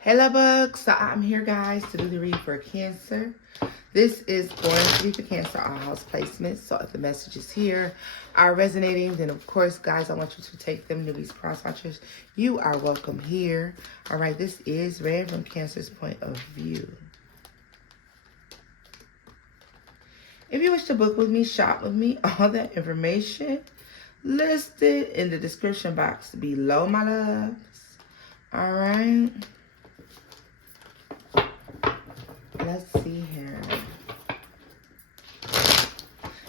Hello, bugs. So I'm here, guys, to do the read for Cancer. This is going to be for Cancer, our house placements. So if the messages here are resonating, then of course, guys, I want you to take them. Newbies, cross watchers, you are welcome here. All right, this is read from Cancer's point of view. If you wish to book with me, shop with me, all that information listed in the description box below, my loves. All right. Let's see here.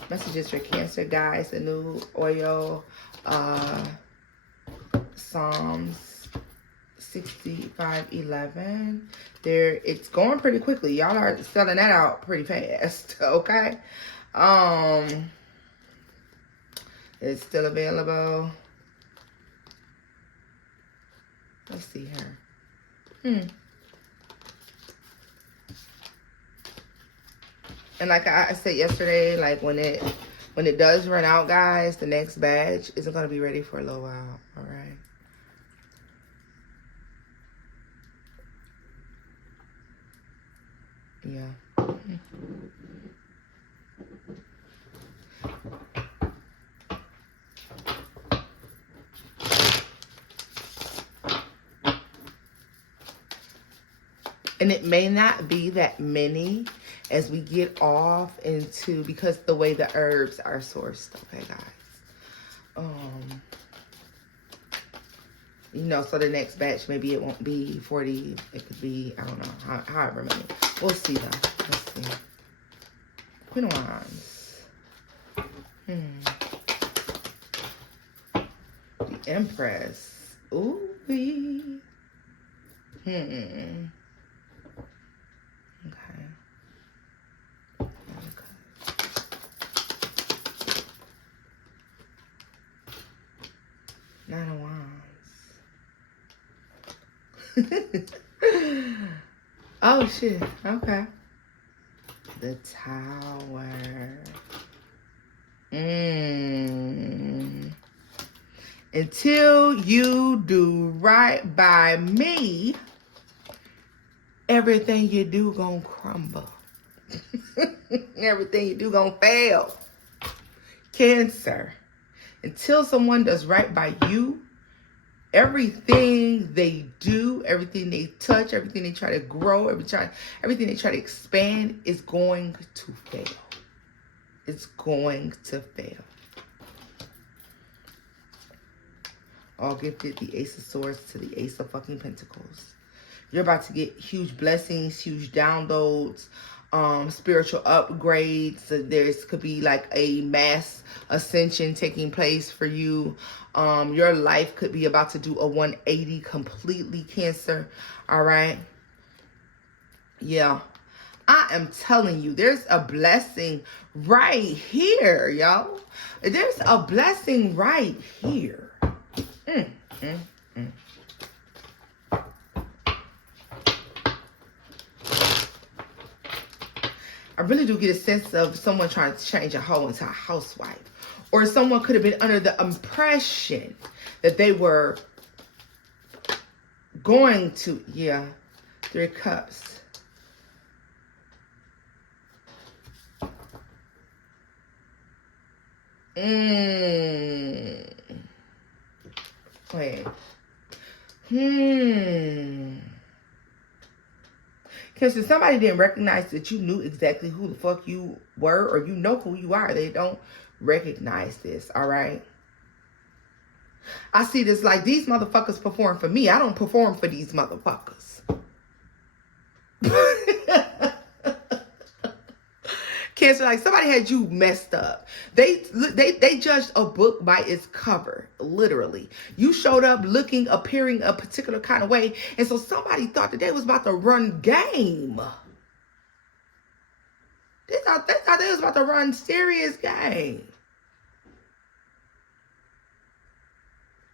Messages for Cancer, guys. The new oil, Psalms 65:11. It's going pretty quickly. Y'all are selling that out pretty fast. Okay. It's still available. Let's see here. And like I said yesterday, like when it does run out, guys, the next batch isn't going to be ready for a little while. All right. Yeah. And it may not be that many as we get off into, because the way the herbs are sourced, okay, guys. You know, so the next batch, maybe it won't be 40. It could be, I don't know, however many. We'll see, though. Let's see. Queen of Wands. The Empress. Ooh-wee. Okay. Nine of Wands. Oh, shit. Okay. The Tower. Until you do right by me, everything you do gonna crumble. Everything you do gonna fail. Cancer. Until someone does right by you, everything they do, everything they touch, everything they try to grow, everything they try to expand is going to fail. It's going to fail. All gifted, the Ace of Swords to the Ace of fucking Pentacles. You're about to get huge blessings, huge downloads, spiritual upgrades. So there's could be like a mass ascension taking place for you. Your life could be about to do a 180 completely, Cancer. All right. Yeah. I am telling you, there's a blessing right here, yo. There's a blessing right here. I really do get a sense of someone trying to change a hoe into a housewife. Or someone could have been under the impression that they were going to, yeah, 3 of Cups. Wait. Because somebody didn't recognize that you knew exactly who the fuck you were, or you know who you are. They don't recognize this, all right? I see this like these motherfuckers perform for me. I don't perform for these motherfuckers. Cancer, like somebody had you messed up. They judged a book by its cover, literally. You showed up looking, appearing a particular kind of way, and so somebody thought that they was about to run game. They thought they was about to run serious game.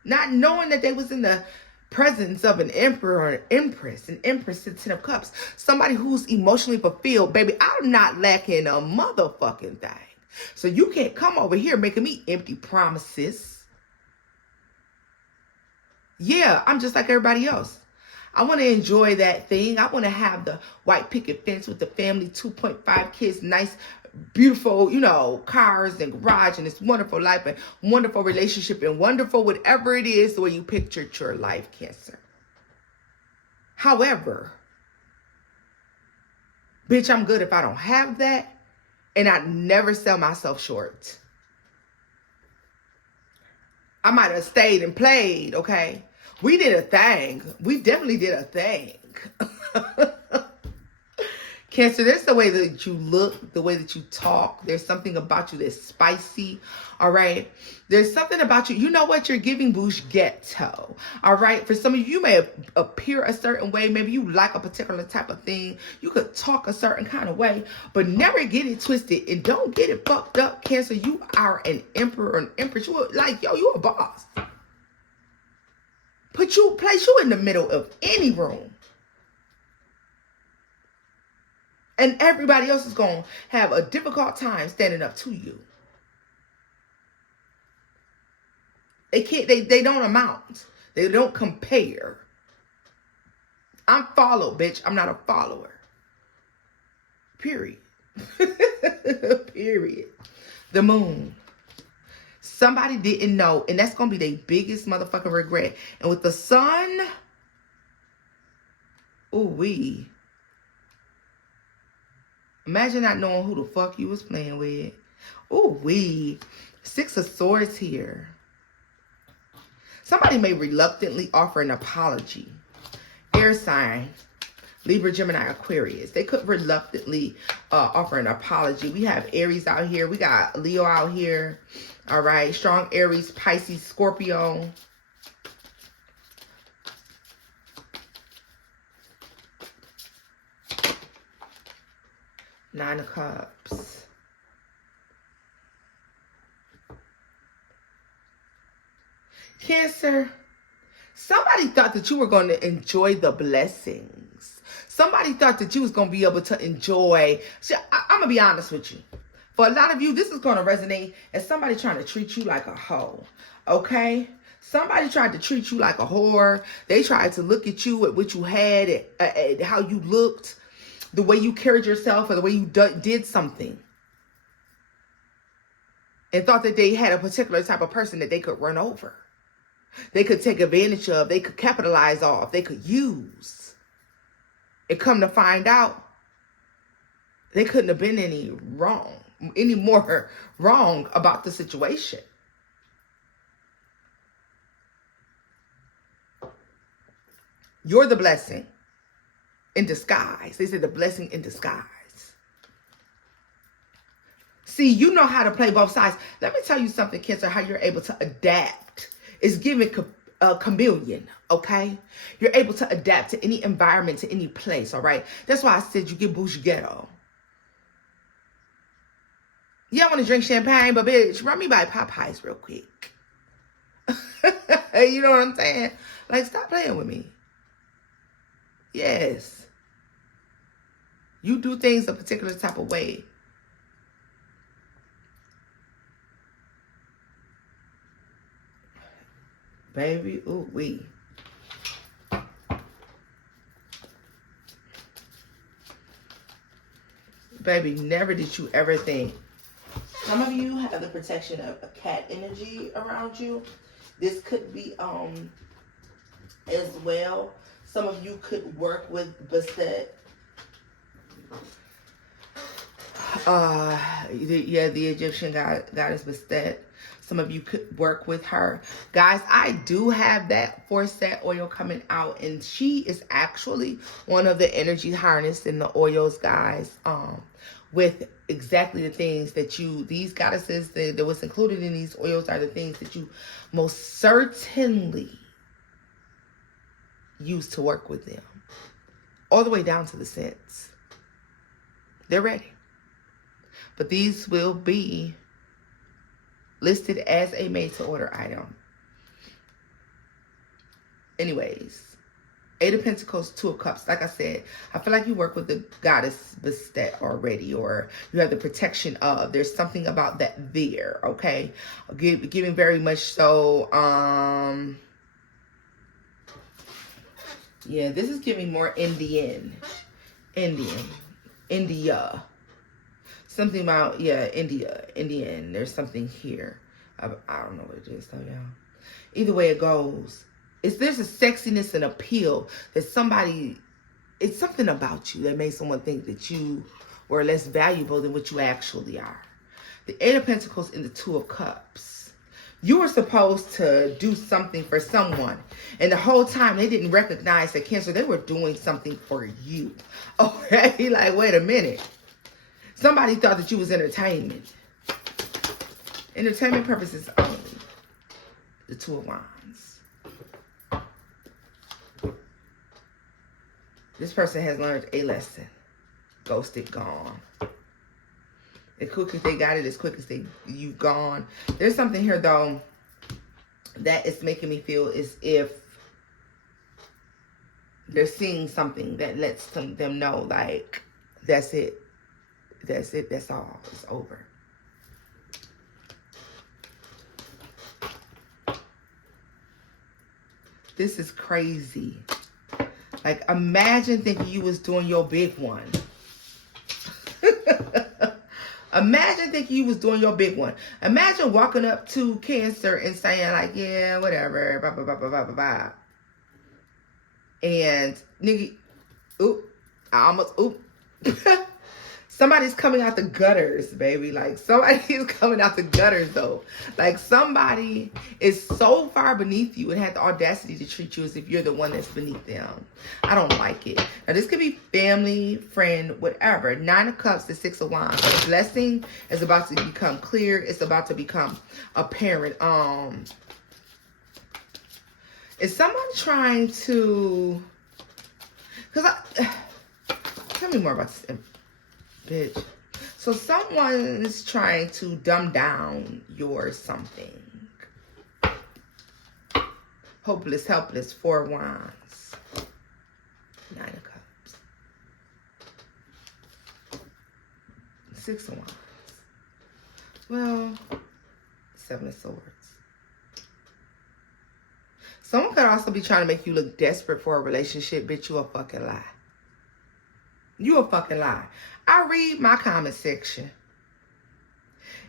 Not knowing that they was in the presence of an emperor or an empress the 10 of Cups. Somebody who's emotionally fulfilled. Baby, I'm not lacking a motherfucking thing. So you can't come over here making me empty promises. Yeah, I'm just like everybody else. I want to enjoy that thing. I want to have the white picket fence with the family, 2.5 kids, nice, beautiful, you know, cars and garage and this wonderful life and wonderful relationship and wonderful whatever it is the way you pictured your life, Cancer. However, bitch, I'm good if I don't have that, and I never sell myself short. I might have stayed and played, okay? We did a thing. We definitely did a thing. Cancer, there's the way that you look, the way that you talk. There's something about you that's spicy, all right? There's something about you. You know what? You're giving bouche ghetto, all right? For some of you may appear a certain way. Maybe you like a particular type of thing. You could talk a certain kind of way, but never get it twisted and don't get it fucked up, Cancer. You are an emperor, an empress. You are like, yo, you a boss. Place you in the middle of any room. And everybody else is going to have a difficult time standing up to you. They don't amount. They don't compare. I'm followed, bitch. I'm not a follower. Period. Period. The moon. Somebody didn't know, and that's going to be their biggest motherfucking regret. And with the sun, ooh-wee. Imagine not knowing who the fuck you was playing with. Ooh-wee. 6 of Swords here. Somebody may reluctantly offer an apology. Air sign. Libra, Gemini, Aquarius. They could reluctantly offer an apology. We have Aries out here. We got Leo out here. All right. Strong Aries, Pisces, Scorpio. Nine of Cups. Cancer. Somebody thought that you were going to enjoy the blessings. Somebody thought that you was going to be able to enjoy. See, I'm going to be honest with you. For a lot of you, this is going to resonate as somebody trying to treat you like a hoe. Okay? Somebody tried to treat you like a whore. They tried to look at you at what you had, at how you looked, the way you carried yourself, or the way you did something. And thought that they had a particular type of person that they could run over. They could take advantage of. They could capitalize off. They could use. And come to find out, they couldn't have been any more wrong about the situation. You're the blessing in disguise. They said the blessing in disguise. See, you know how to play both sides. Let me tell you something, Cancer, how you're able to adapt. It's giving a chameleon, okay? You're able to adapt to any environment, to any place, all right? That's why I said you get bouche ghetto. Yeah, I want to drink champagne, but bitch, run me by Popeyes real quick. You know what I'm saying? Like, stop playing with me. Yes. You do things a particular type of way. Baby, ooh, wee. Baby, never did you ever think. Some of you have the protection of a cat energy around you. This could be as well. Some of you could work with Bastet. The Egyptian goddess Bastet. Some of you could work with her. Guys, I do have that 4-set oil coming out, and she is actually one of the energy harnessed in the oils, guys, with exactly the things that these goddesses, that was included in these oils are the things that you most certainly use to work with them. All the way down to the scents. They're ready. But these will be listed as a made-to-order item. Anyways, 8 of Pentacles, 2 of Cups. Like I said, I feel like you work with the goddess Bastet already, or you have the protection of. There's something about that there, okay? Giving very much so, Yeah, this is giving more Indian. India. Something about, yeah, Indian. There's something here. I don't know what it is, though, y'all. Either way it goes, there's a sexiness and appeal that somebody, it's something about you that makes someone think that you were less valuable than what you actually are. The Eight of Pentacles and the Two of Cups. You were supposed to do something for someone. And the whole time they didn't recognize that, Cancer, they were doing something for you. Okay? Like, wait a minute. Somebody thought that you was entertainment. Entertainment purposes only. The Two of Wands. This person has learned a lesson. Ghosted, gone. As quick as they got it, as quick as you've gone. There's something here, though, that is making me feel as if they're seeing something that lets them know, like, that's it. That's it. That's all. It's over. This is crazy. Like, imagine thinking you was doing your big one. Imagine thinking you was doing your big one. Imagine walking up to Cancer and saying, like, yeah, whatever, blah, blah, blah, blah, blah, blah, blah. And, nigga, oop, I almost, oop. Somebody's coming out the gutters, baby. Like, somebody is coming out the gutters, though. Like, somebody is so far beneath you and had the audacity to treat you as if you're the one that's beneath them. I don't like it. Now, this could be family, friend, whatever. Nine of Cups to Six of Wands. The blessing is about to become clear. It's about to become apparent. Is someone trying to... Tell me more about this, bitch. So someone's trying to dumb down your something. Hopeless, helpless, Four of Wands. Nine of Cups. Six of Wands. Well, Seven of Swords. Someone could also be trying to make you look desperate for a relationship. Bitch, you a fucking lie. You a fucking lie. I read my comment section.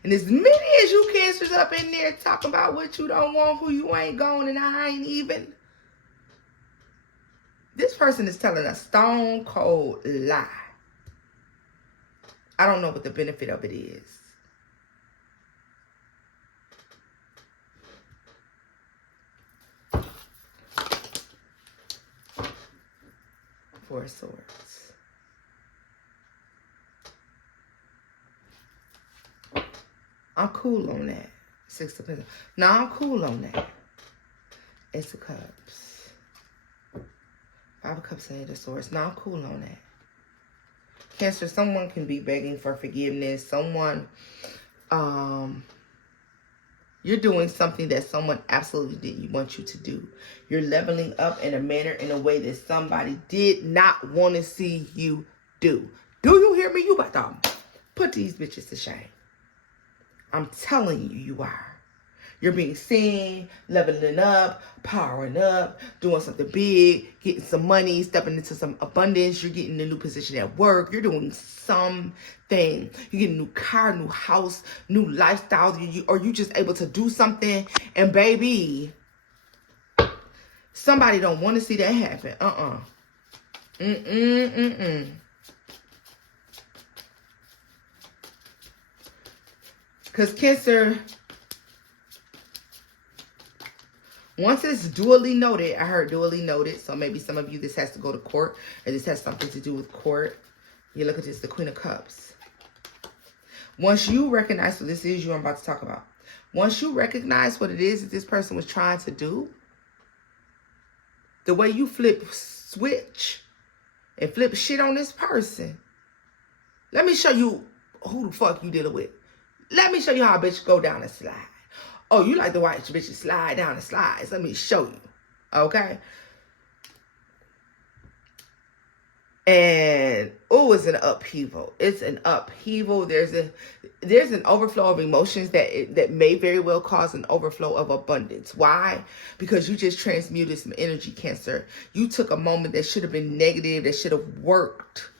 And as many as you Cancers up in there talking about what you don't want, who you ain't going, and I ain't even. This person is telling a stone cold lie. I don't know what the benefit of it is. Four of Swords. I'm cool on that. Six of Pentacles. No, I'm cool on that. Ace of Cups. Five of Cups and Eight of Swords. No, I'm cool on that. Cancer, someone can be begging for forgiveness. Someone, you're doing something that someone absolutely didn't want you to do. You're leveling up in a manner, in a way that somebody did not want to see you do. Do you hear me? You about to put these bitches to shame. I'm telling you, you are. You're being seen, leveling up, powering up, doing something big, getting some money, stepping into some abundance. You're getting a new position at work. You're doing something. You're getting a new car, new house, new lifestyle. Or you just able to do something. And baby, somebody don't want to see that happen. Because Cancer, once it's duly noted, I heard duly noted, so maybe some of you, this has to go to court, or this has something to do with court. You look at this, the Queen of Cups. Once you recognize what this is I'm about to talk about, once you recognize what it is that this person was trying to do, the way you flip switch and flip shit on this person, let me show you who the fuck you dealing with. Let me show you how a bitch go down a slide. Oh, you like to watch bitches slide down the slides. Let me show you. Okay? And, oh, is an upheaval. It's an upheaval. There's an overflow of emotions that may very well cause an overflow of abundance. Why? Because you just transmuted some energy, Cancer. You took a moment that should have been negative, that should have worked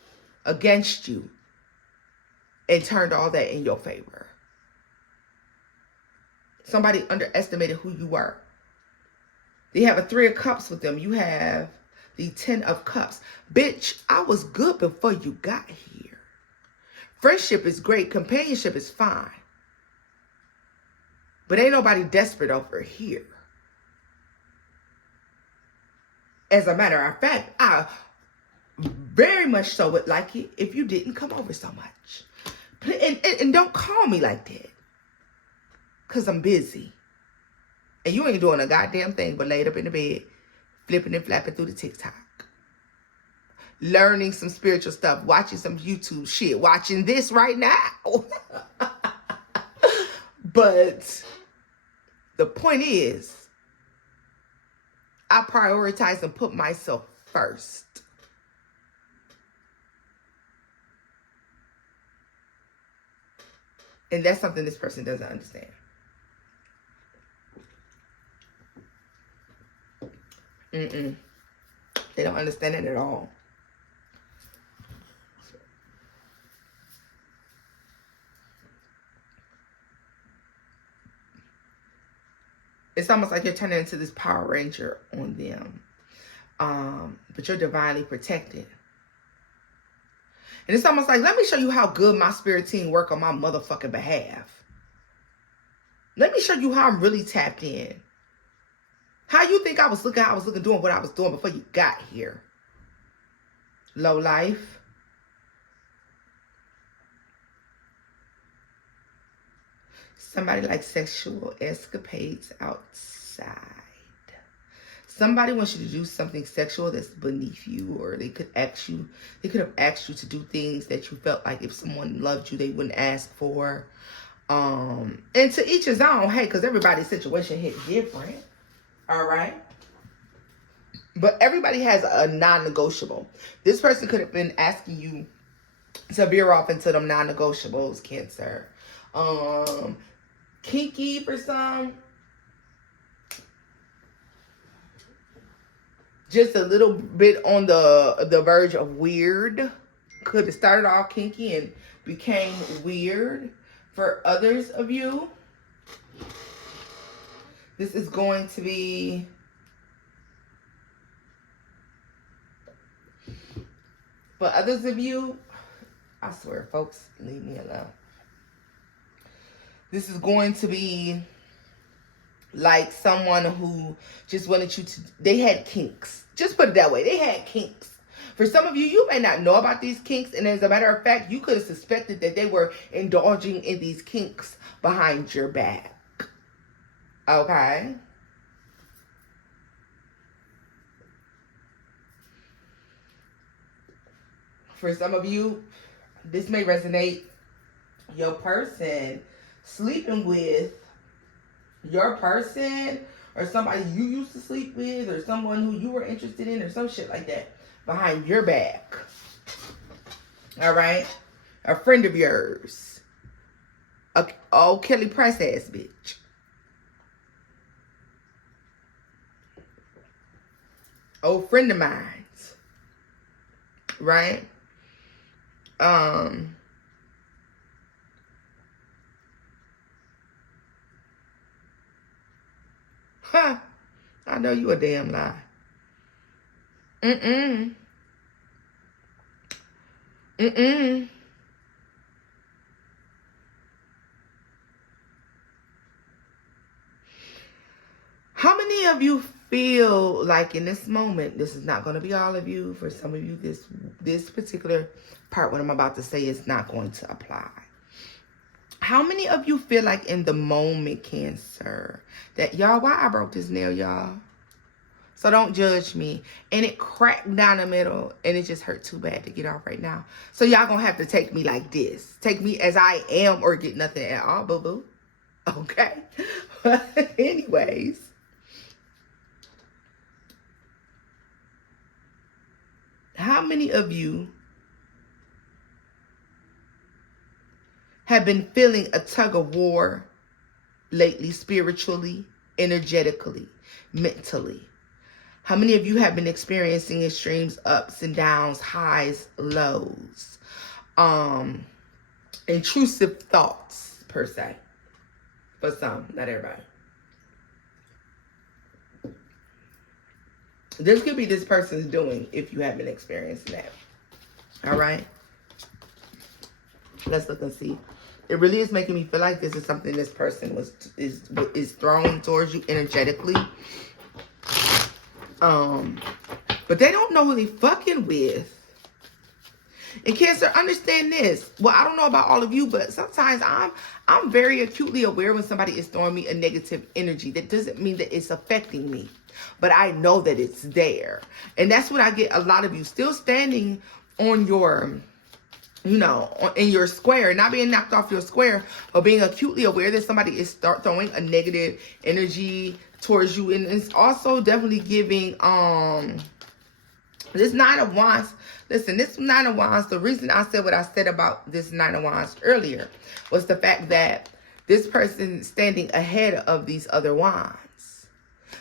against you, and turned all that in your favor. Somebody underestimated who you were. They have a 3 of Cups with them. You have the 10 of Cups. Bitch, I was good before you got here. Friendship is great. Companionship is fine. But ain't nobody desperate over here. As a matter of fact, I very much so would like it if you didn't come over so much. And don't call me like that. Because I'm busy. And you ain't doing a goddamn thing but laid up in the bed, flipping and flapping through the TikTok. Learning some spiritual stuff, watching some YouTube shit, watching this right now. But the point is, I prioritize and put myself first. And that's something this person doesn't understand. They don't understand it at all. It's almost like you're turning into this Power Ranger on them. But you're divinely protected. And it's almost like, let me show you how good my spirit team work on my motherfucking behalf. Let me show you how I'm really tapped in. How you think I was looking doing what I was doing before you got here? Low life. Somebody likes sexual escapades outside. Somebody wants you to do something sexual that's beneath you, or they could have asked you to do things that you felt like if someone loved you, they wouldn't ask for. And to each his own, hey, because everybody's situation hit different. All right. But everybody has a non-negotiable. This person could have been asking you to veer off into them non-negotiables, Cancer. Kinky for some. Just a little bit on the verge of weird. Could have started off kinky and became weird for others of you. This is going to be for others of you. I swear, folks, leave me alone. This is going to be like someone who just wanted you to, they had kinks. Just put it that way. They had kinks. For some of you, you may not know about these kinks. And as a matter of fact, you could have suspected that they were indulging in these kinks behind your back. Okay? For some of you, this may resonate. Your person sleeping with your person or somebody you used to sleep with or someone who you were interested in or some shit like that behind your back. All right? A friend of yours. A old Kelly Price ass bitch. Old friend of mine. Right? I know you a damn lie. How many of you feel like in this moment, this is not going to be all of you. For some of you, this particular part, what I'm about to say, is not going to apply. How many of you feel like in the moment, Cancer, that y'all, why I broke this nail, y'all? So don't judge me. And it cracked down the middle and it just hurt too bad to get off right now. So y'all gonna have to take me like this. Take me as I am or get nothing at all, boo-boo. Okay? But anyways. How many of you have been feeling a tug of war lately, spiritually, energetically, mentally? How many of you have been experiencing extremes, ups and downs, highs, lows, intrusive thoughts, per se? For some, not everybody. This could be this person's doing if you have been experiencing that. All right. Let's look and see. It really is making me feel like this is something this person is throwing towards you energetically. But they don't know who they fucking with. And Cancer, understand this. Well, I don't know about all of you, but sometimes I'm very acutely aware when somebody is throwing me a negative energy. That doesn't mean that it's affecting me, but I know that it's there. And that's what I get a lot of you still standing on your, you know, in your square, not being knocked off your square, but being acutely aware that somebody is throwing a negative energy towards you. And it's also definitely giving, this Nine of Wands. Listen, this Nine of Wands, the reason I said what I said about this Nine of Wands earlier was the fact that this person standing ahead of these other wands.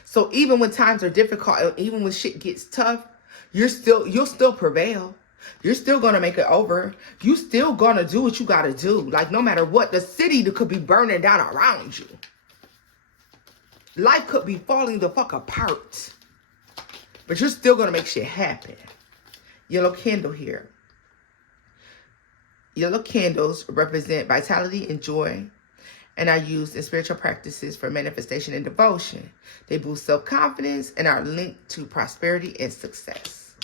So even when times are difficult, even when shit gets tough, you'll still prevail. You're still going to make it over. You still going to do what you got to do. Like, no matter what, the city could be burning down around you. Life could be falling the fuck apart. But you're still going to make shit happen. Yellow candle here. Yellow candles represent vitality and joy and are used in spiritual practices for manifestation and devotion. They boost self-confidence and are linked to prosperity and success.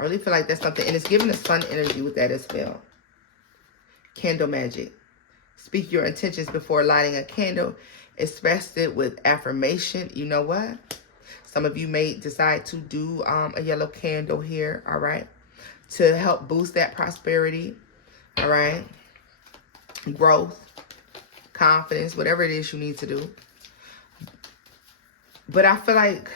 I really feel like that's something, and it's giving the sun energy with that as well. Candle magic. Speak your intentions before lighting a candle. Express it with affirmation. You know what? Some of you may decide to do a yellow candle here, all right, to help boost that prosperity, all right, growth, confidence, whatever it is you need to do. But I feel like,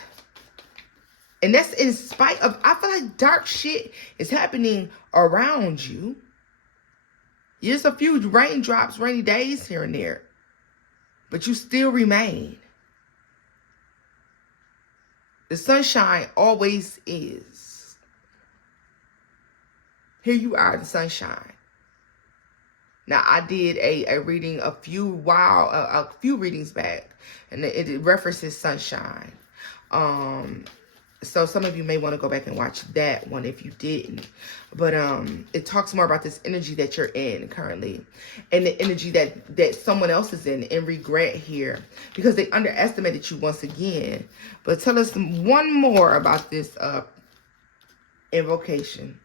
and that's in spite of, I feel like dark shit is happening around you. There's a few raindrops, rainy days here and there, but you still remain. The sunshine always is. Here you are, the sunshine. Now, I did a reading a few readings back, and it references sunshine. So some of you may want to go back and watch that one if you didn't. But it talks more about this energy that you're in currently, and the energy that someone else is in regret here, because they underestimated you once again. But tell us one more about this invocation.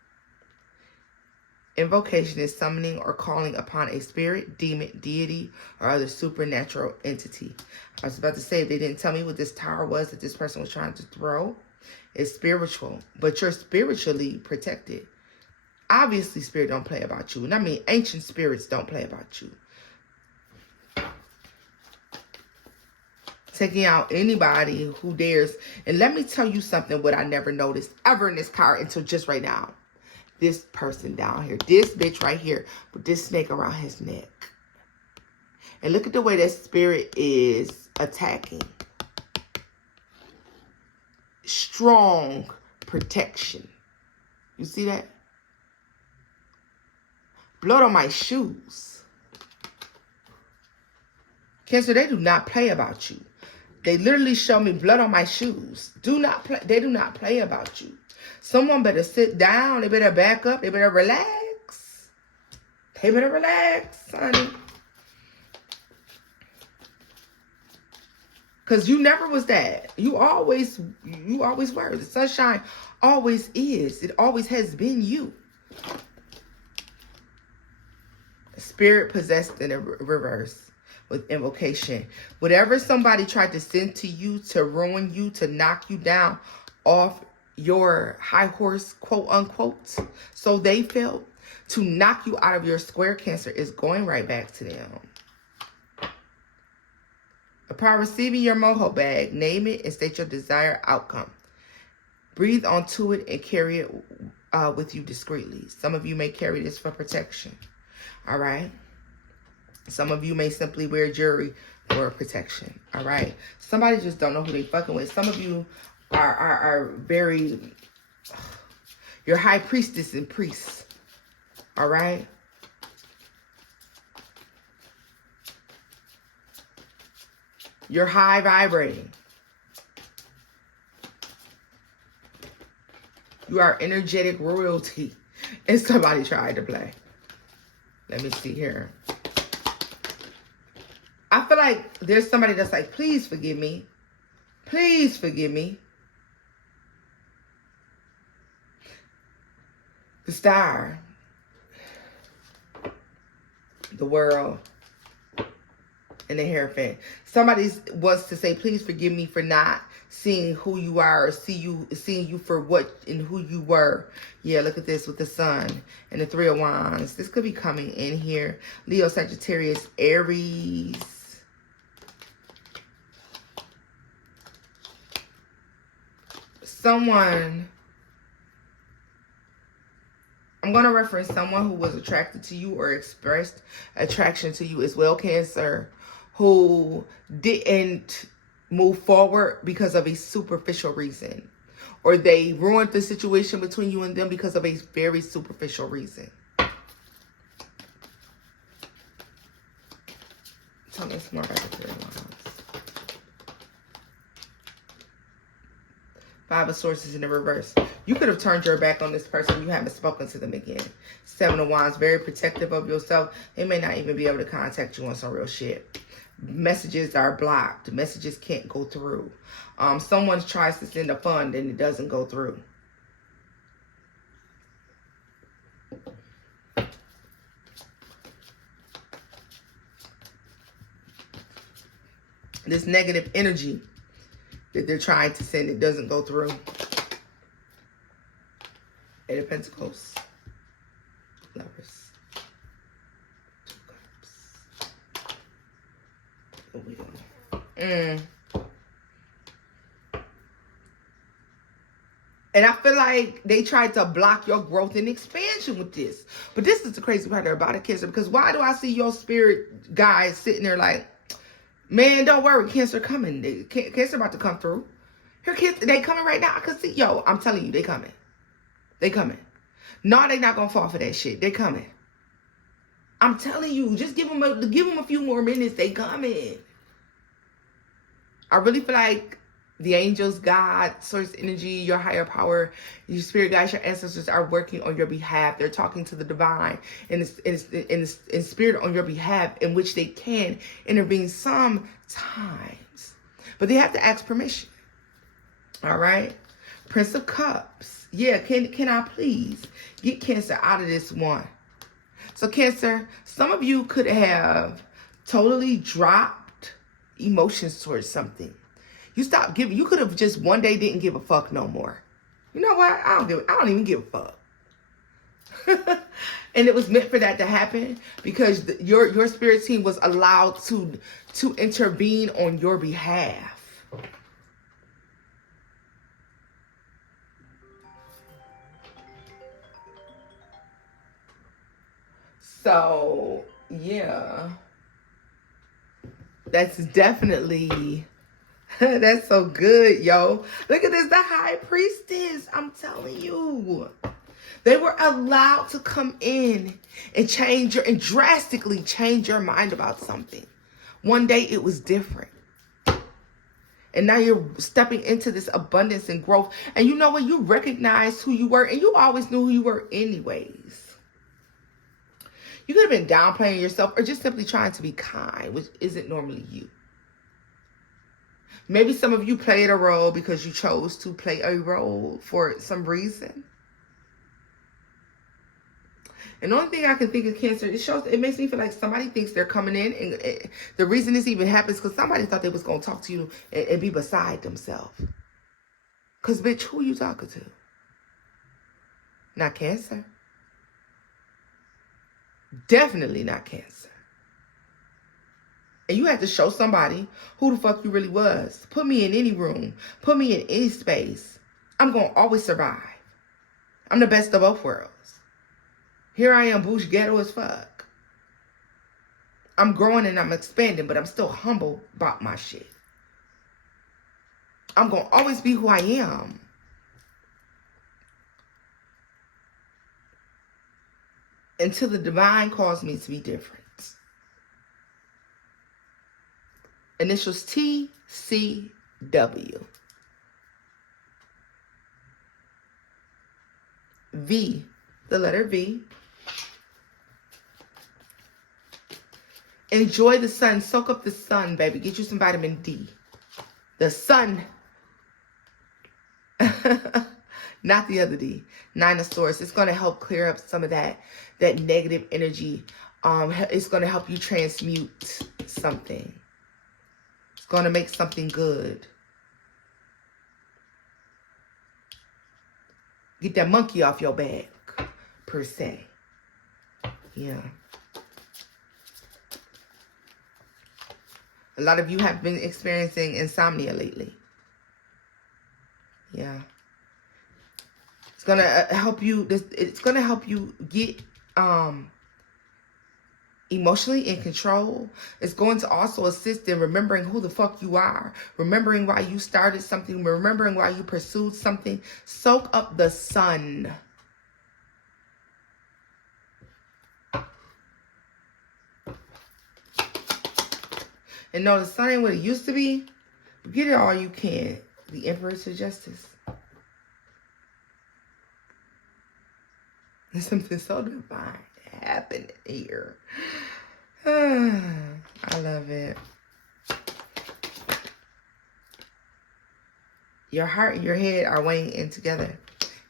Invocation is summoning or calling upon a spirit, demon, deity, or other supernatural entity. I was about to say, if they didn't tell me what this tower was that this person was trying to throw, it's spiritual, but you're spiritually protected. Obviously, spirit don't play about you. And I mean, ancient spirits don't play about you. Taking out anybody who dares. And let me tell you something, what I never noticed ever in this card until just right now. This person down here, this bitch right here, with this snake around his neck. And look at the way that spirit is attacking. Strong protection. You see that? Blood on my shoes. Cancer, they do not play about you. They literally show me blood on my shoes. Do not play. They do not play about you. Someone better sit down. They better back up. They better relax. They better relax, honey. Because you never was that. You always were. The sunshine always is. It always has been you. Spirit possessed in a reverse with invocation. Whatever somebody tried to send to you to ruin you, to knock you down off your high horse, quote unquote, so they felt, to knock you out of your square, Cancer, is going right back to them. Upon receiving your mojo bag, name it and state your desired outcome. Breathe onto it and carry it with you discreetly. Some of you may carry this for protection. All right? Some of you may simply wear jewelry for protection. All right. Somebody just don't know who they fucking with. Some of you are very, you're high priestess and priests. All right. You're high vibrating. You are energetic royalty. And somebody tried to play. Let me see here. I feel like there's somebody that's like, please forgive me. Please forgive me. The star. The world. And the Hierophant. Somebody wants to say, please forgive me for not seeing who you are, or seeing you for what and who you were. Yeah, look at this with the Sun and the Three of Wands. This could be coming in here. Leo, Sagittarius, Aries. Someone, I'm going to reference someone who was attracted to you or expressed attraction to you as well, Cancer, who didn't move forward because of a superficial reason. Or they ruined the situation between you and them because of a very superficial reason. Tell me some more about the Three of Wands. Five of Swords is in the reverse. You could have turned your back on this person. You haven't spoken to them again. Seven of Wands, very protective of yourself. They may not even be able to contact you on some real shit. Messages are blocked. Messages can't go through. Someone tries to send a fund and it doesn't go through. This negative energy that they're trying to send, it doesn't go through. Eight of Pentacles. Lovers. Two Cups. The Wheel. And I feel like they tried to block your growth and expansion with this. But this is the crazy part about it, Cancer. Because why do I see your spirit guys sitting there like, man, don't worry, Cancer coming. Cancer about to come through. Here, Cancer, they coming right now. I can see. Yo, I'm telling you, they coming. They coming. No, they not going to fall for that shit. They coming. I'm telling you, just give them a few more minutes. They coming. I really feel like the angels, God, source energy, your higher power, your spirit guides, your ancestors are working on your behalf. They're talking to the divine in spirit on your behalf, in which they can intervene sometimes. But they have to ask permission. All right? Prince of Cups. Yeah, can I please get Cancer out of this one? So Cancer, some of you could have totally dropped emotions towards something. You stopped giving. You could have just one day didn't give a fuck no more. You know what? I don't even give a fuck. And it was meant for that to happen because your spirit team was allowed to intervene on your behalf. So, yeah. That's definitely... That's so good, yo. Look at this, the High Priestess. I'm telling you. They were allowed to come in and drastically change your mind about something. One day it was different. And now you're stepping into this abundance and growth. And you know what? You recognize who you were. And you always knew who you were anyways. You could have been downplaying yourself or just simply trying to be kind, which isn't normally you. Maybe some of you played a role because you chose to play a role for some reason. And the only thing I can think of, Cancer, it makes me feel like somebody thinks they're coming in. And the reason this even happens is because somebody thought they was going to talk to you and be beside themselves. Because, bitch, who you talking to? Not Cancer. Definitely not Cancer. And you had to show somebody who the fuck you really was. Put me in any room. Put me in any space. I'm going to always survive. I'm the best of both worlds. Here I am, bougie, ghetto as fuck. I'm growing and I'm expanding, but I'm still humble about my shit. I'm going to always be who I am. Until the divine calls me to be different. Initials TCW. V, the letter V. Enjoy the sun. Soak up the sun, baby. Get you some vitamin D. The sun. Not the other D. Nine of Swords. It's going to help clear up some of that negative energy. It's going to help you transmute something. It's going to make something good. Get that monkey off your back, per se. Yeah. A lot of you have been experiencing insomnia lately. Yeah. It's going to help you. It's going to help you get emotionally in control. It's going to also assist in remembering who the fuck you are. Remembering why you started something. Remembering why you pursued something. Soak up the sun. And know the sun ain't what it used to be. But get it all you can. The Empress of Justice. There's something so divine happening here. I love it. Your heart and your head are weighing in together.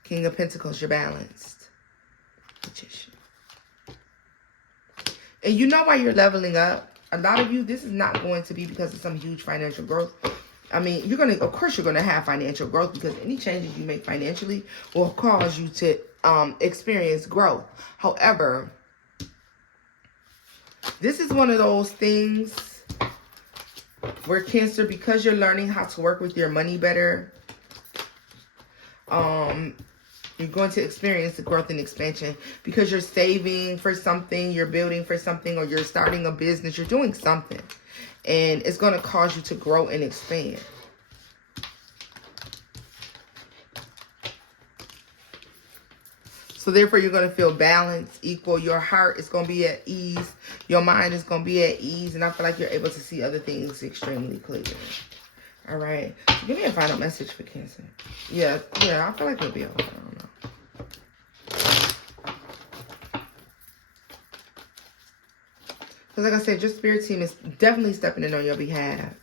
King of Pentacles, you're balanced. Magician. And you know why you're leveling up? A lot of you, this is not going to be because of some huge financial growth. I mean, of course you're going to have financial growth because any changes you make financially will cause you to experience growth. However, this is one of those things where Cancer, because you're learning how to work with your money better, you're going to experience the growth and expansion because you're saving for something, you're building for something, or you're starting a business, you're doing something. And it's going to cause you to grow and expand. So therefore, you're going to feel balanced, equal. Your heart is going to be at ease. Your mind is going to be at ease. And I feel like you're able to see other things extremely clearly. All right. Give me a final message for Cancer. Yeah, I feel like you'll be okay. I don't know. Because like I said, your spirit team is definitely stepping in on your behalf.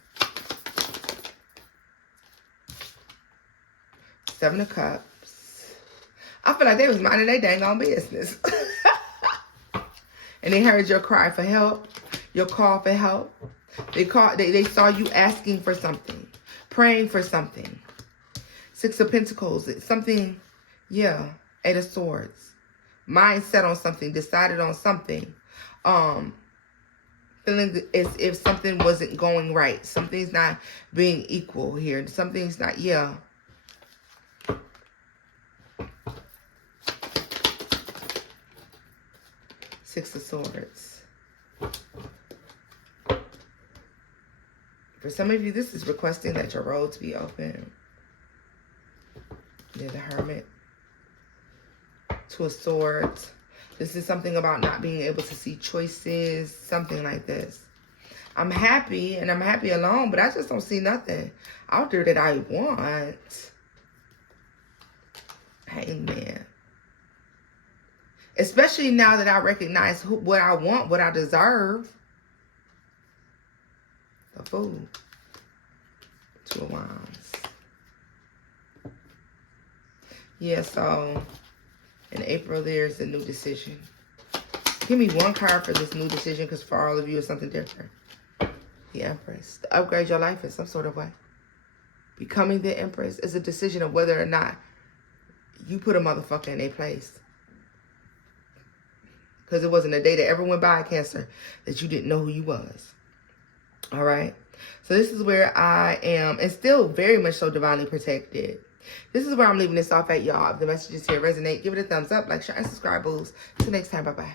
7 of Cups. I feel like they was minding their dang on business. And they heard your cry for help. Your call for help. They saw you asking for something. Praying for something. 6 of Pentacles. It's something, yeah. 8 of Swords. Mind set on something. Decided on something. Feeling as if something wasn't going right. Something's not being equal here. Something's not, yeah. Six of Swords. For some of you, this is requesting that your roads be open. Yeah, the Hermit. 2 of Swords. This is something about not being able to see choices, something like this. I'm happy, and I'm happy alone, but I just don't see nothing out there that I want. Hangman. Especially now that I recognize what I want, what I deserve. The Fool. 2 of Wands. Yeah, so in April, there's a new decision. Give me one card for this new decision, because for all of you, it's something different. The Empress. To upgrade your life in some sort of way. Becoming the Empress is a decision of whether or not you put a motherfucker in a place. Because it wasn't a day that ever went by, Cancer, that you didn't know who you was. All right? So this is where I am, and still very much so divinely protected. This is where I'm leaving this off at, y'all. If the messages here resonate, give it a thumbs up, like, share, and subscribe, booze. Till next time, bye-bye.